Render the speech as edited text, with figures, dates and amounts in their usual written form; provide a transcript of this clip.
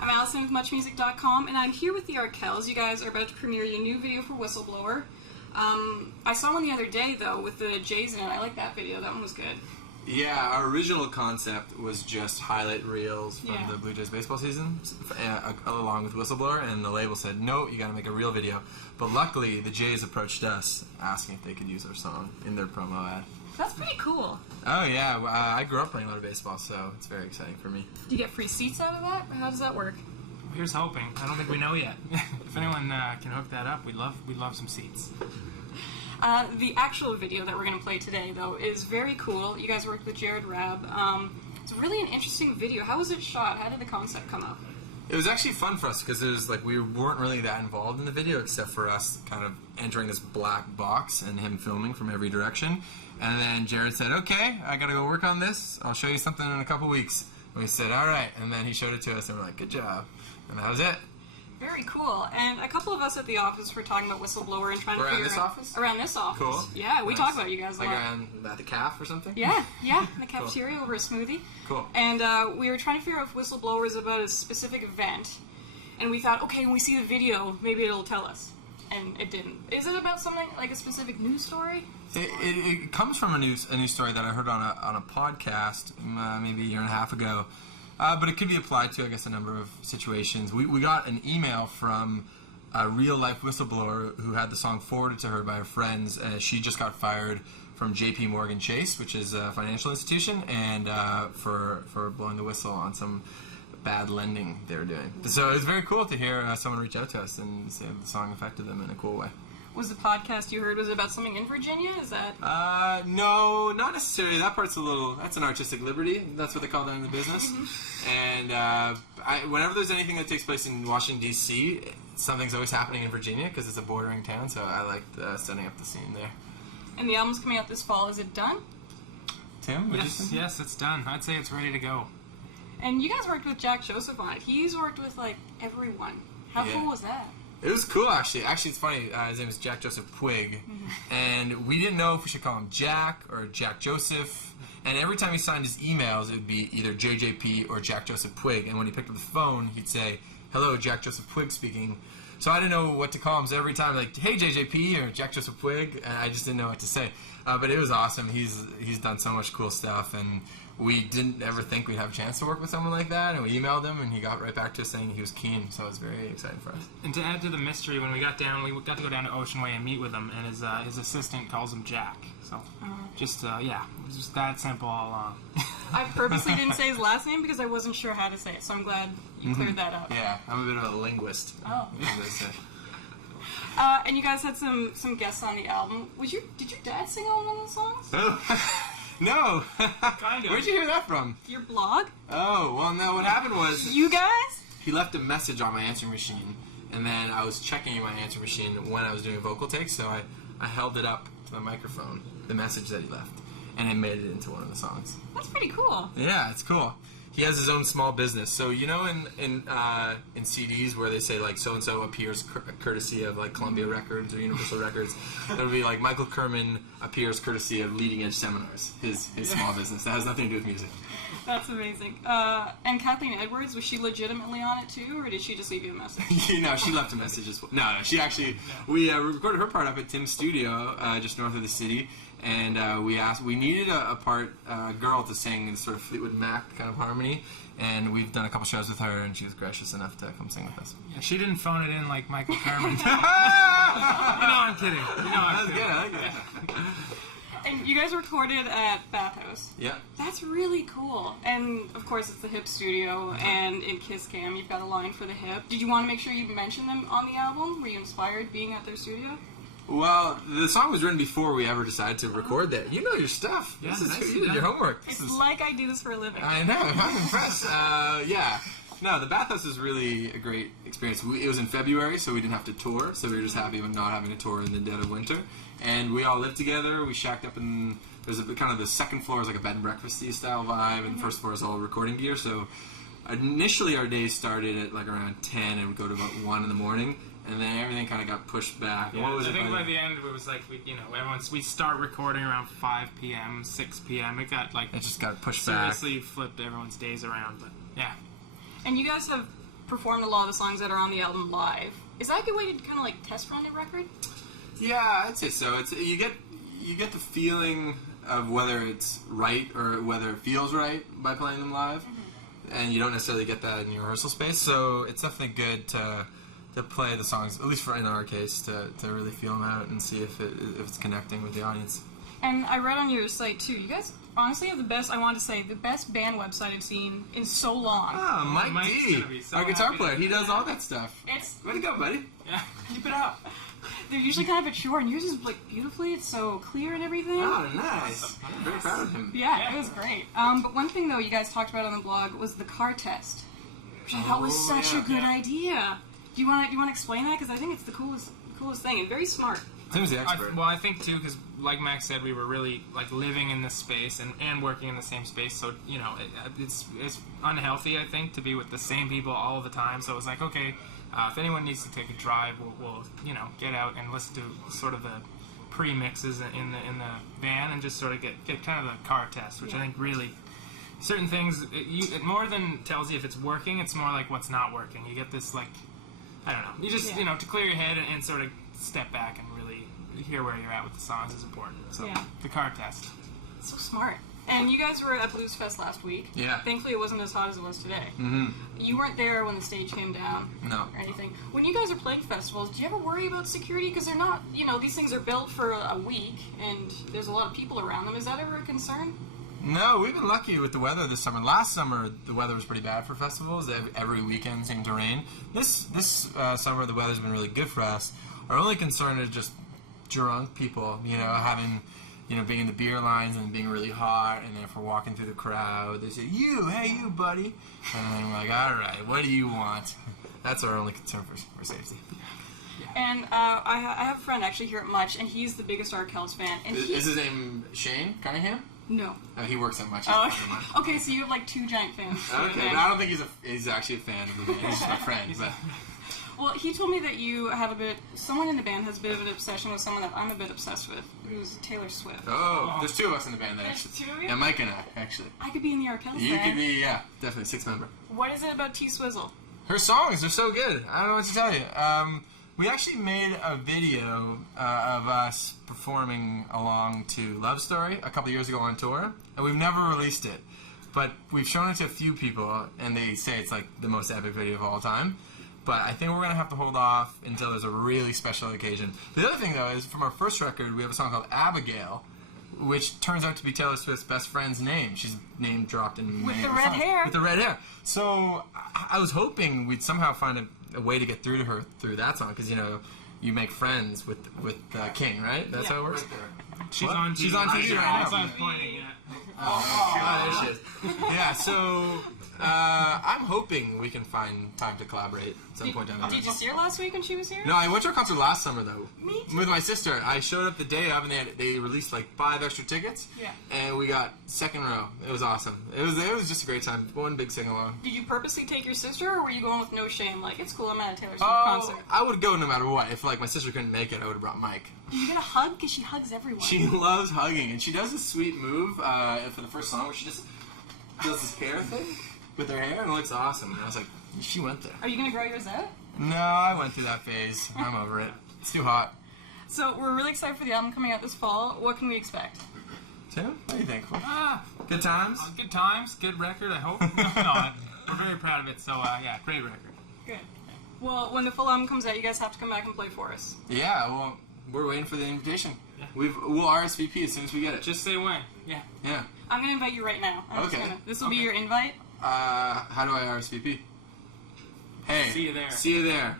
I'm Allison with MuchMusic.com, and I'm here with the Arkells. You guys are about to premiere your new video for Whistleblower. I saw one the other day, though, with the Jays in it. I like that video. That one was good. Yeah, our original concept was just highlight reels from the Blue Jays baseball season, along with Whistleblower, and the label said, no, you gotta make a real video. But luckily, the Jays approached us, asking if they could use our song in their promo ad. That's pretty cool. Oh yeah, I grew up playing a lot of baseball, so it's very exciting for me. Do you get free seats out of that? How does that work? Here's hoping. I don't think we know yet. If anyone can hook that up, we'd love some seats. The actual video that we're going to play today, though, is very cool. You guys worked with Jared Rabb. It's really an interesting video. How was it shot? How did the concept come up? It was actually fun for us because it was like we weren't really that involved in the video except for us kind of entering this black box and him filming from every direction. And then Jared said, okay, I gotta go work on this. I'll show you something in a couple weeks. And we said, alright. And then he showed it to us and we're like, good job. And that was it. Very cool. And a couple of us at the office were talking about Whistleblower and trying to figure Around this office? Around this office. Cool. Yeah, we Nice. talk about you guys a like lot. around at the calf or something? Yeah, in the cafeteria over a smoothie. Cool. And we were trying to figure out if Whistleblower is about a specific event. And we thought, okay, when we see the video, maybe it'll tell us. And it didn't. Is it about something like a specific news story? It comes from a news story that I heard on a podcast maybe a year and a half ago. But it could be applied to, I guess, a number of situations. We got an email from a real-life whistleblower who had the song forwarded to her by her friends. She just got fired from J.P. Morgan Chase, which is a financial institution, and for blowing the whistle on some bad lending they were doing. So it was very cool to hear someone reach out to us and say the song affected them in a cool way. Was the podcast you heard, was it about something in Virginia? Is that... No, not necessarily. That part's that's an artistic liberty. That's what they call that in the business. And whenever there's anything that takes place in Washington, D.C., something's always happening in Virginia because it's a bordering town, so I liked setting up the scene there. And the album's coming out this fall. Is it done? Tim? Yes, it's done. I'd say it's ready to go. And you guys worked with Jack Joseph on it. He's worked with, like, everyone. How cool was that? It was cool, actually. Actually, it's funny. His name is Jack Joseph Puig. And we didn't know if we should call him Jack or Jack Joseph. And every time he signed his emails, it would be either JJP or Jack Joseph Puig. And when he picked up the phone, he'd say, hello, Jack Joseph Puig speaking. So I didn't know what to call him. So every time, like, hey, JJP or Jack Joseph Puig. And I just didn't know what to say. But it was awesome. He's done so much cool stuff. And we didn't ever think we'd have a chance to work with someone like that, and we emailed him, and he got right back to us saying he was keen, so it was very exciting for us. And to add to the mystery, when we got to go down to Ocean Way and meet with him, and his assistant calls him Jack. So, just that simple all along. I purposely didn't say his last name because I wasn't sure how to say it, so I'm glad you cleared that up. Yeah, I'm a bit of a linguist, as they say. And you guys had some guests on the album. Did your dad sing on one of the songs? No. Kind of. Where'd you hear that from? Your blog? Oh, well, no, what happened was... You guys? He left a message on my answering machine, and then I was checking my answering machine when I was doing a vocal take, so I held it up to my microphone, the message that he left, and it made it into one of the songs. That's pretty cool. Yeah, it's cool. He has his own small business. So you know in CDs where they say like so and so appears courtesy of like Columbia Records or Universal Records, it'll be like Michael Kerman appears courtesy of Leading Edge Seminars, his small business that has nothing to do with music. That's amazing. And Kathleen Edwards, was she legitimately on it too, or did she just leave you a message? No, she left a message as well. No, she actually we recorded her part up at Tim's studio just north of the city. And we needed a girl to sing in sort of Fleetwood Mac kind of harmony, and we've done a couple shows with her, and she was gracious enough to come sing with us. Yeah, she didn't phone it in like Michael Kerman. I'm kidding. That's good. I like that. And you guys recorded at Bathhouse. Yeah. That's really cool. And of course, it's the Hip Studio, and in Kiss Cam, you've got a line for the Hip. Did you want to make sure you mentioned them on the album? Were you inspired being at their studio? Well, the song was written before we ever decided to record that. You know your stuff. Yeah, You did your homework. It's like I do this for a living. I know. I'm impressed. Yeah. No, the Bathhouse is really a great experience. It was in February, so we didn't have to tour. So we were just happy with not having to tour in the dead of winter. And we all lived together. We shacked up in... There's kind of the second floor is like a bed and breakfast-y style vibe, and the first floor is all recording gear. So initially our days started at like around 10 and would go to about 1 in the morning. And then everything kind of got pushed back. Yeah, I think by the end it was like we start recording around 5 p.m., 6 p.m. It just got pushed back. Seriously flipped everyone's days around, but yeah. And you guys have performed a lot of the songs that are on the album live. Is that a good way to kind of like test run a record? Yeah, I'd say so. It's you get the feeling of whether it's right or whether it feels right by playing them live, and you don't necessarily get that in your rehearsal space. So it's definitely good to play the songs, at least in our case, to really feel them out and see if it's connecting with the audience. And I read on your site too. You guys honestly have the best. I want to say the best band website I've seen in so long. Ah, Mike Mike's D, gonna be so our guitar happy player. to He do does that. all that stuff. It's Way to go, buddy. Yeah, keep it up. they're usually kind of a chore, and yours is like beautifully. It's so clear and everything. Oh, nice. I'm very proud of him. Yeah, it was great. But one thing though, you guys talked about on the blog was the car test, which I thought was such a good idea. Do you want to explain that? Because I think it's the coolest thing and very smart. Tim's the expert. I think too, because like Max said, we were really like living in this space and working in the same space. So it's unhealthy, I think, to be with the same people all the time. So it was like, okay, if anyone needs to take a drive, we'll get out and listen to sort of the pre-mixes in the van and just sort of get kind of the car test, which I think really certain things it more than tells you if it's working. It's more like what's not working. You get this like I don't know. You just to clear your head and sort of step back and really hear where you're at with the songs is important. So the car test. So smart. And you guys were at Blues Fest last week. Yeah. Thankfully, it wasn't as hot as it was today. Mm-hmm. You weren't there when the stage came down. No. Or anything. When you guys are playing festivals, do you ever worry about security? Because they're not, these things are built for a week, and there's a lot of people around them. Is that ever a concern? No, we've been lucky with the weather this summer. Last summer, the weather was pretty bad for festivals. Every weekend seemed to rain. This summer, the weather's been really good for us. Our only concern is just drunk people, having, being in the beer lines and being really hot, and then if we're walking through the crowd, they say, hey, you, buddy. And then we're like, all right, what do you want? That's our only concern for safety. And I have a friend actually here at Much, and he's the biggest Arkells fan. And Is his name Shane Cunningham? No. Oh, he works at Much. Oh, okay, so you have like two giant fans. Okay, but I don't think he's actually a fan of the band. He's just my friend. But. Well, he told me that you have someone in the band has a bit of an obsession with someone that I'm a bit obsessed with, who's Taylor Swift. Oh, there's two of us in the band that There's actually. two of you? Yeah, Mike and I, actually. I could be in the Arkells You band. could be, yeah, definitely, 6-member. What is it about T-Swizzle? Her songs are so good. I don't know what to tell you. We actually made a video of us performing along to Love Story a couple years ago on tour, and we've never released it. But we've shown it to a few people, and they say it's like the most epic video of all time. But I think we're going to have to hold off until there's a really special occasion. The other thing, though, is from our first record, we have a song called Abigail, which turns out to be Taylor Swift's best friend's name. She's name dropped in With many the of her red songs. hair. With the red hair. So I was hoping we'd somehow find a way to get through to her through that song, because, you make friends with King, right? That's how it works? She's What? on TV. She's on TV right now. That's what I was pointing at. Oh, there she is. Yeah, so I'm hoping we can find time to collaborate at some point down the road. Did you see her last week when she was here? No, I went to her concert last summer, though. Me too. With my sister. I showed up the day of, and they released like 5 extra tickets. Yeah. And we got second row. It was awesome. It was just a great time. One big sing-along. Did you purposely take your sister, or were you going with no shame? Like, it's cool, I'm at a Taylor Swift Oh, concert. I would go no matter what. If my sister couldn't make it, I would have brought Mike. Did you get a hug? Because she hugs everyone. She loves hugging, and she does this sweet move for the first song where she just does this hair thing with her hair, and it looks awesome. And I was like, she went there. Are you going to grow yours out? No, I went through that phase. I'm over it. It's too hot. So, we're really excited for the album coming out this fall. What can we expect? Tim, what do you think? Good times? Good times, good record, I hope. No, we're very proud of it, so yeah, great record. Good. Well, when the full album comes out, you guys have to come back and play for us. Yeah, well, we're waiting for the invitation. Yeah. We'll RSVP as soon as we get it. Just say when. Yeah. Yeah. I'm going to invite you right now. Okay. This will be your invite. How do I RSVP? Hey. See you there. See you there.